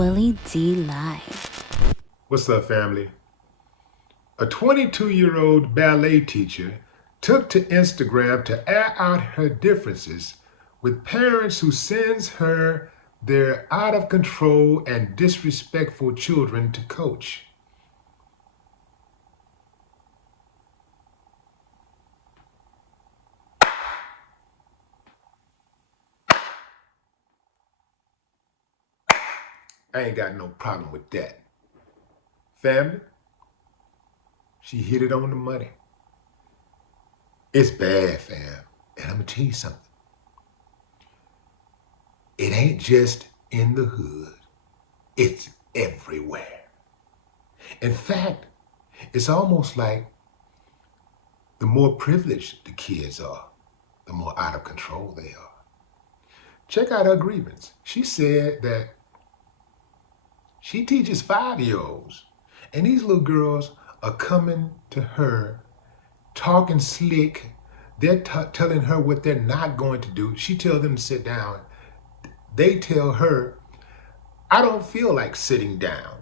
Willie D Live. What's up, family? A 22-year-old ballet teacher took to Instagram to air out her differences with parents who sends her their out of control and disrespectful children to coach. I ain't got no problem with that. Family, she hit it on the money. It's bad, fam. And I'm gonna tell you something. It ain't just in the hood. It's everywhere. In fact, it's almost like the more privileged the kids are, the more out of control they are. Check out her grievance. She said that she teaches 5-year-olds, and these little girls are coming to her, talking slick. They're telling her what they're not going to do. She tells them to sit down. They tell her, I don't feel like sitting down.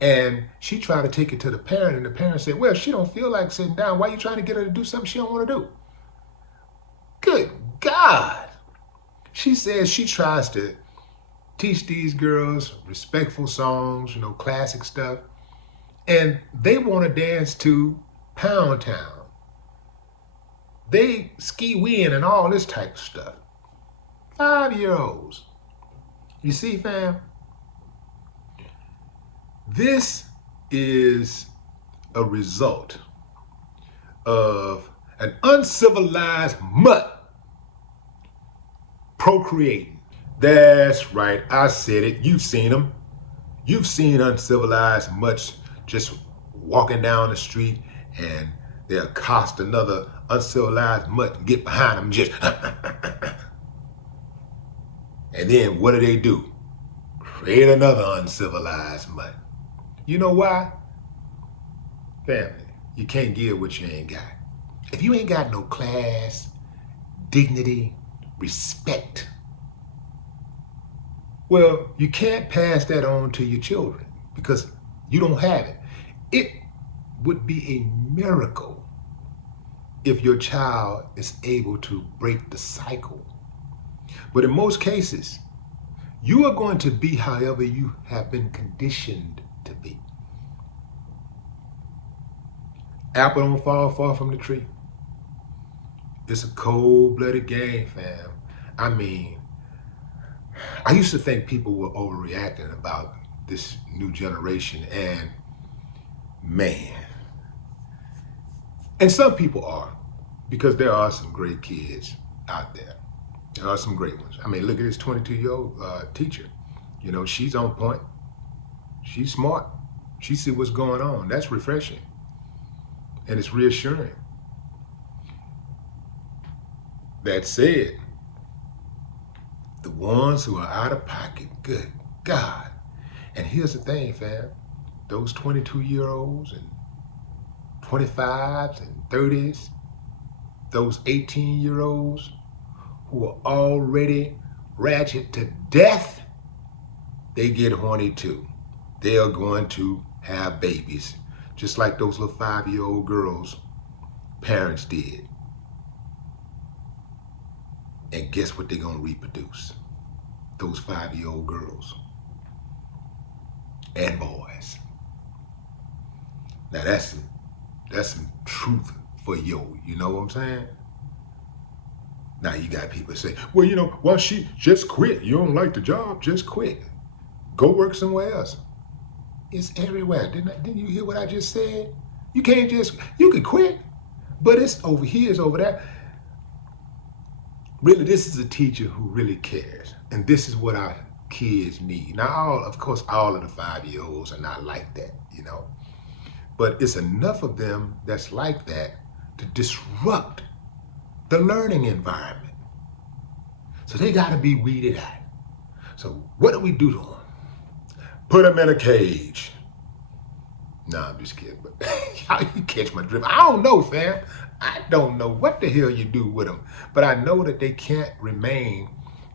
And she tried to take it to the parent, and the parent said, well, she don't feel like sitting down. Why are you trying to get her to do something she don't want to do? Good God. She says she tries to teach these girls respectful songs, classic stuff. And they want to dance to Pound Town. They ski win and all this type of stuff. 5-year-olds. You see, fam? This is a result of an uncivilized mutt procreating. That's right, I said it. You've seen them. You've seen uncivilized mutts just walking down the street and they accost another uncivilized mutt and get behind them and just and then what do? Create another uncivilized mutt. You know why? Family, you can't give what you ain't got. If you ain't got no class, dignity, respect, well, you can't pass that on to your children because you don't have it. It would be a miracle if your child is able to break the cycle. But in most cases, you are going to be however you have been conditioned to be. Apple don't fall far from the tree. It's a cold-blooded game, fam. I mean, I used to think people were overreacting about this new generation, and man, and some people are, because there are some great kids out there. There are some great ones. I mean, look at this 22-year-old teacher. She's on point. She's smart. She sees what's going on. That's refreshing. And it's reassuring. That said, the ones who are out of pocket, good God. And here's the thing, fam. Those 22-year-olds and 25s and 30s, those 18-year-olds who are already ratchet to death, they get horny too. They are going to have babies, just like those little 5-year-old girls' parents did. And guess what they're gonna reproduce? Those 5-year-old girls and boys. Now that's some truth for you know what I'm saying? Now you got people say, well, she just quit. You don't like the job, just quit. Go work somewhere else. It's everywhere. Didn't you hear what I just said? You can quit, but it's over here, it's over there. Really, this is a teacher who really cares. And this is what our kids need. Now, of course, all of the 5-year-olds are not like that, But it's enough of them that's like that to disrupt the learning environment. So they gotta be weeded out. So what do we do to them? Put them in a cage. No, I'm just kidding, but you catch my drift. I don't know, fam. I don't know what the hell you do with them, but I know that they can't remain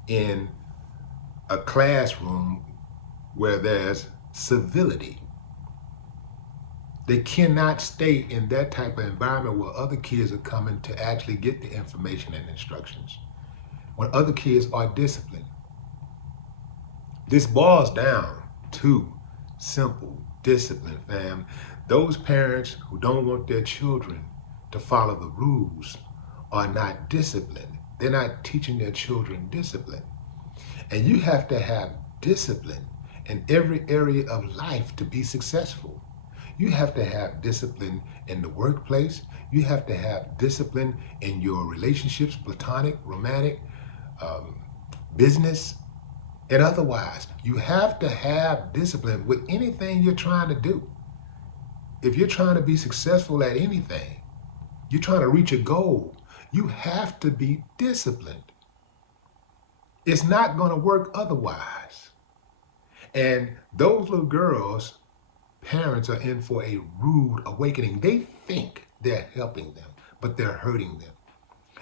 in a classroom where there's civility. They cannot stay in that type of environment where other kids are coming to actually get the information and instructions, when other kids are disciplined. This boils down to simple discipline, fam. Those parents who don't want their children to follow the rules are not disciplined. They're not teaching their children discipline. And you have to have discipline in every area of life to be successful. You have to have discipline in the workplace. You have to have discipline in your relationships, platonic, romantic, business, and otherwise. You have to have discipline with anything you're trying to do. If you're trying to be successful at anything, you're trying to reach a goal, you have to be disciplined. It's not going to work otherwise. And those little girls, parents are in for a rude awakening. They think they're helping them, but they're hurting them.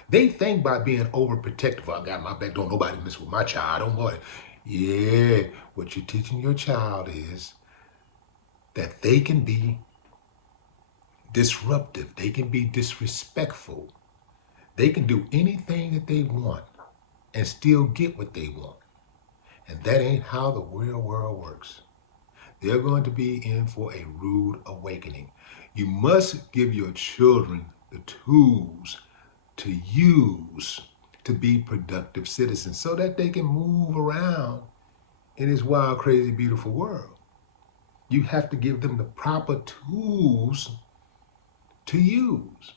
They think by being overprotective, I got my back, don't nobody mess with my child, don't worry. Yeah, what you're teaching your child is that they can be disruptive, they can be disrespectful, they can do anything that they want and still get what they want. And that ain't how the real world works. They're going to be in for a rude awakening. You must give your children the tools to use to be productive citizens so that they can move around in this wild, crazy, beautiful world. You have to give them the proper tools to use.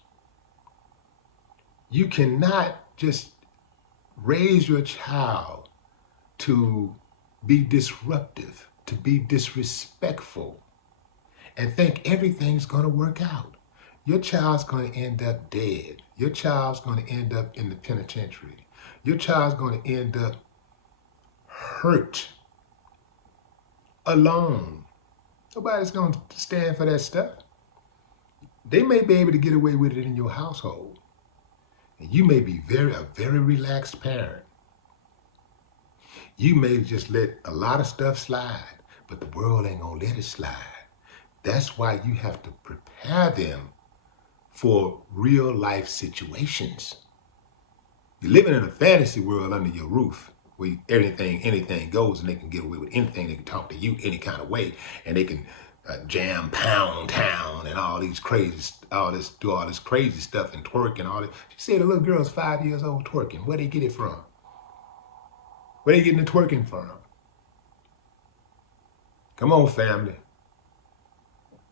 You cannot just raise your child to be disruptive, to be disrespectful, and think everything's going to work out. Your child's going to end up dead. Your child's going to end up in the penitentiary. Your child's going to end up hurt, alone. Nobody's going to stand for that stuff. They may be able to get away with it in your household. And you may be a very relaxed parent. You may just let a lot of stuff slide, but the world ain't gonna let it slide. That's why you have to prepare them for real life situations. You're living in a fantasy world under your roof where anything goes, and they can get away with anything. They can talk to you any kind of way, and they can jam Pound Town and do all this crazy stuff and twerk and all that. She said the little girl's 5 years old twerking. Where they get it from? Where they getting the twerking from? Come on, family.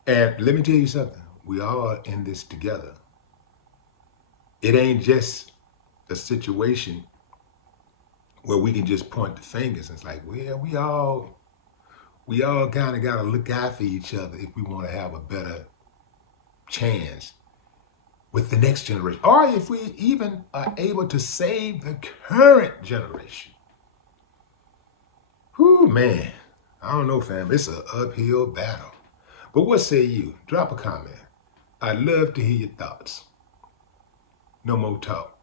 And let me tell you something. We all are in this together. It ain't just a situation where we can just point the fingers and it's like, well, we all kind of got to look out for each other if we want to have a better chance with the next generation. Or if we even are able to save the current generation. Whew, man. I don't know, fam. It's an uphill battle. But what say you? Drop a comment. I'd love to hear your thoughts. No more talk.